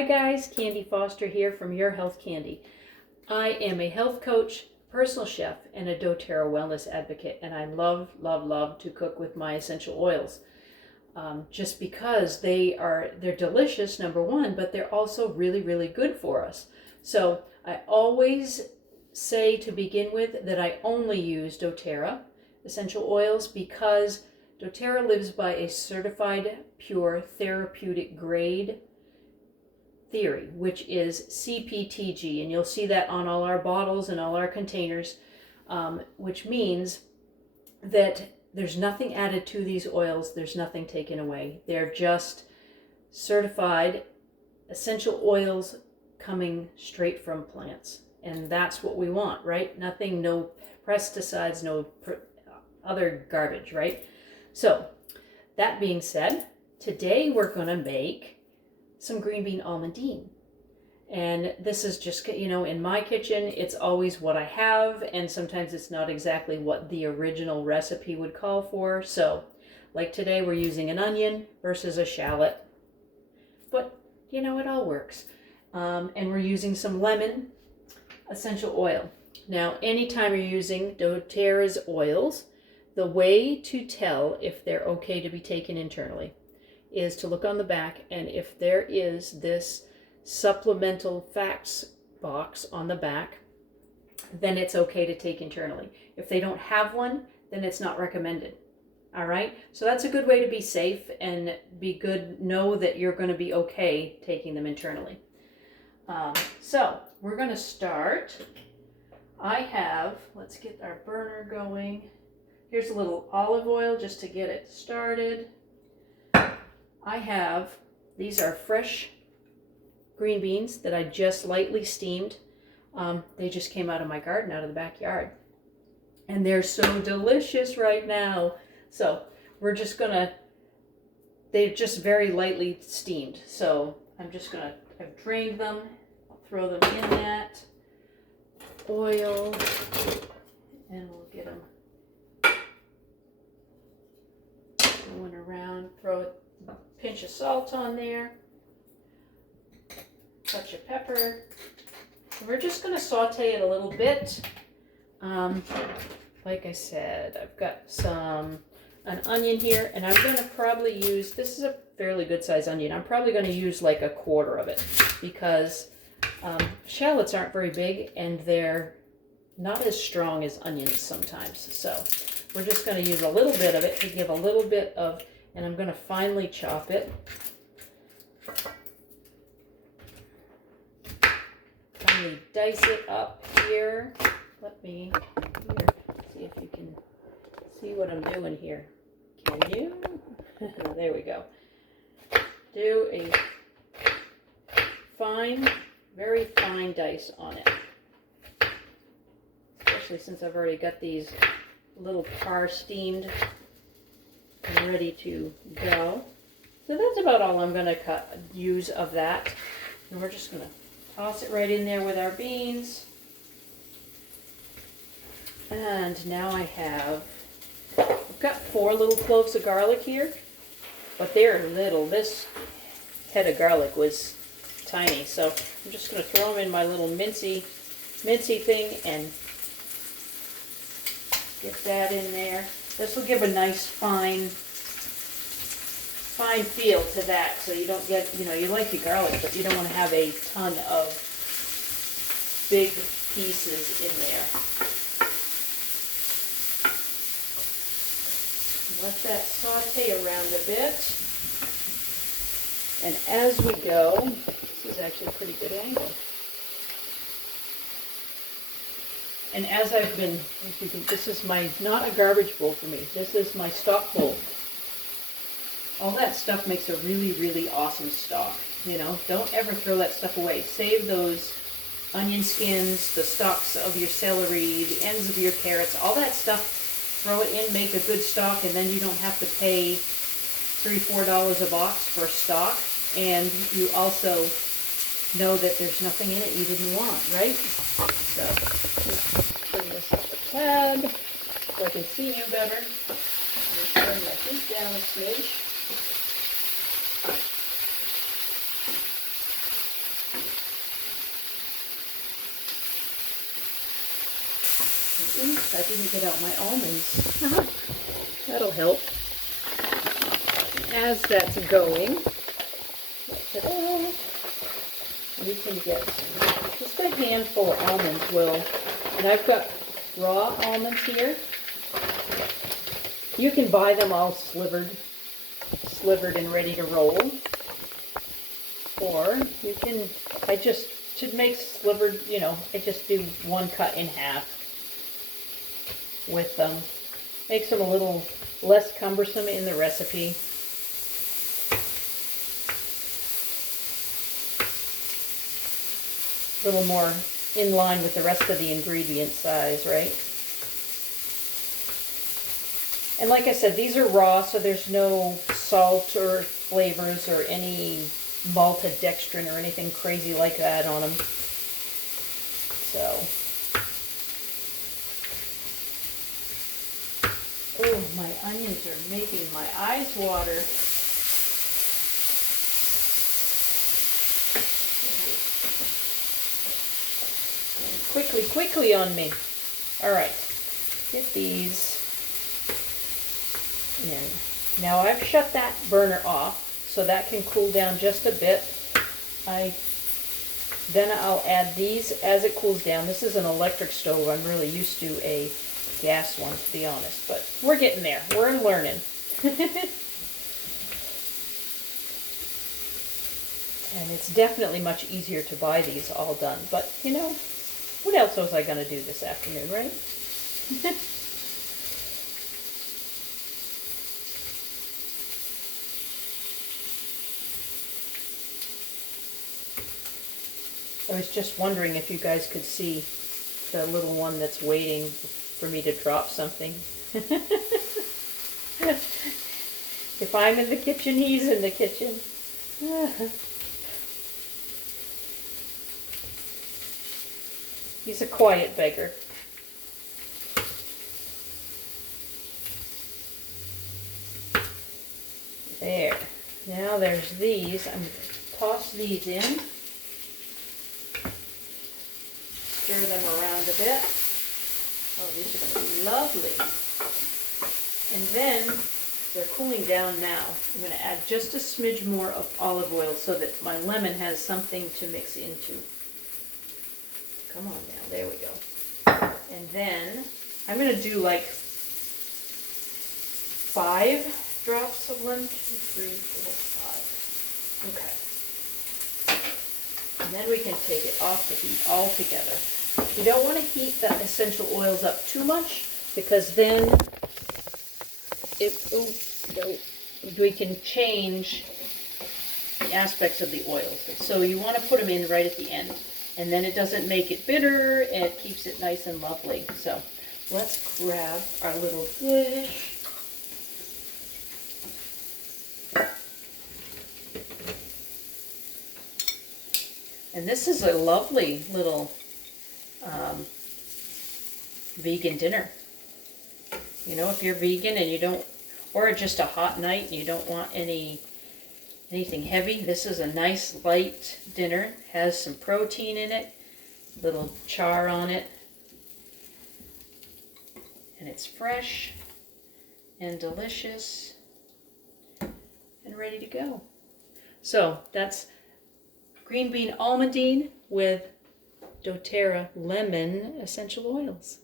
Hi guys, Candy Foster here from Your Health Candy. I am a health coach, personal chef, and a doTERRA wellness advocate, and I love, love, love to cook with my essential oils. Just because they're delicious, number one, but they're also really, really good for us. So I always say to begin with that I only use doTERRA essential oils because doTERRA lives by a certified pure therapeutic grade theory, which is CPTG, and you'll see that on all our bottles and all our containers, which means that there's nothing added to these oils, there's nothing taken away. They're just certified essential oils coming straight from plants, and that's what we want, right? Nothing, no pesticides, no other garbage, right? So that being said, today we're going to make some green bean almandine. And this is just, in my kitchen, it's always what I have, and sometimes it's not exactly what the original recipe would call for. So, like today, we're using an onion versus a shallot. But, it all works. And we're using some lemon essential oil. Now, anytime you're using doTERRA's oils, the way to tell if they're okay to be taken internally is to look on the back, and if there is this supplemental facts box on the back, then it's okay to take internally. If they don't have one, then it's not recommended. All right, so that's a good way to be safe and know that you're going to be okay taking them internally. So we're going to start. Let's get our burner going. Here's a little olive oil just to get it started. These are fresh green beans that I just lightly steamed. They just came out of my garden, out of the backyard. And they're so delicious right now. So they're just very lightly steamed. So I've drained them. I'll throw them in that oil, and we'll get them going around. Throw a pinch of salt on there, touch of pepper. We're just going to saute it a little bit. Like I said, I've got an onion here, and I'm going to probably use, this is a fairly good size onion. I'm probably going to use like a quarter of it because shallots aren't very big and they're not as strong as onions sometimes. So we're just going to use a little bit of it to give a little bit of, and I'm going to finely chop it. Finally dice it up here. See if you can see what I'm doing here. Can you? There we go. Do a very fine dice on it. Especially since I've already got these little par steamed and ready to go. So that's about all I'm going to use of that. And we're just going to toss it right in there with our beans. And now I've got 4 little cloves of garlic here, but they're little. This head of garlic was tiny, so I'm just going to throw them in my little mincy thing and get that in there. This will give a nice fine feel to that, so you don't get, you like your garlic, but you don't want to have a ton of big pieces in there. Let that saute around a bit. And as we go, this is actually a pretty good angle. And as I've been, this is not a garbage bowl for me. This is my stock bowl. All that stuff makes a really, really awesome stock. Don't ever throw that stuff away. Save those onion skins, the stalks of your celery, the ends of your carrots, all that stuff. Throw it in, make a good stock, and then you don't have to pay $3-4 a box for stock. And you also know that there's nothing in it you didn't want, right? So, just bring this up a tad so I can see you better. Just turn my heat down a smidge. Oops, I didn't get out my almonds. That'll help. As that's going, we can get just a handful of almonds, Will. And I've got raw almonds here. You can buy them all slivered and ready to roll. Or you can, to make slivered, I just do one cut in half with them. Makes them a little less cumbersome in the recipe. A little more in line with the rest of the ingredient size, right? And like I said, these are raw, so there's no salt or flavors or any maltodextrin or anything crazy like that on them. So, oh, my onions are making my eyes water. And quickly on me. All right, get these in. Now I've shut that burner off, so that can cool down just a bit. Then I'll add these as it cools down. This is an electric stove. I'm really used to a gas one, to be honest, but we're getting there. We're learning. And it's definitely much easier to buy these all done. But, what else was I going to do this afternoon, right? I was just wondering if you guys could see the little one that's waiting for me to drop something. If I'm in the kitchen, he's in the kitchen. He's a quiet beggar. There. Now there's these. I'm going to toss these in. Stir them around a bit. Oh, these are going to be lovely. And then, they're cooling down now. I'm going to add just a smidge more of olive oil so that my lemon has something to mix into. Come on now, there we go. And then, I'm going to do like 5 drops of lemon. 2, 3, 4, 5. Okay. And then we can take it off the heat altogether. You don't want to heat the essential oils up too much, because then we can change the aspects of the oils. So you want to put them in right at the end. And then it doesn't make it bitter, it keeps it nice and lovely. So let's grab our little dish. And this is a lovely little vegan dinner. If you're vegan and you don't, or just a hot night and you don't want anything heavy, this is a nice light dinner. Has some protein in it, little char on it, and it's fresh and delicious and ready to go. So that's green bean almandine with doTERRA lemon essential oils.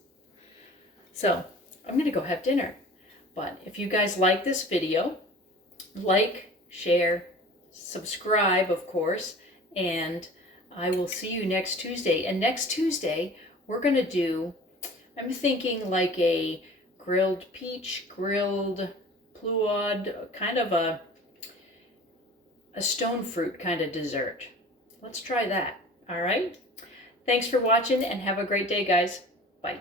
So I'm going to go have dinner. But if you guys like this video, like, share, subscribe, of course, and I will see you next Tuesday. And next Tuesday, we're going to do, I'm thinking like a grilled peach, grilled pluod, kind of a stone fruit kind of dessert. Let's try that. All right? Thanks for watching and have a great day, guys. Bye.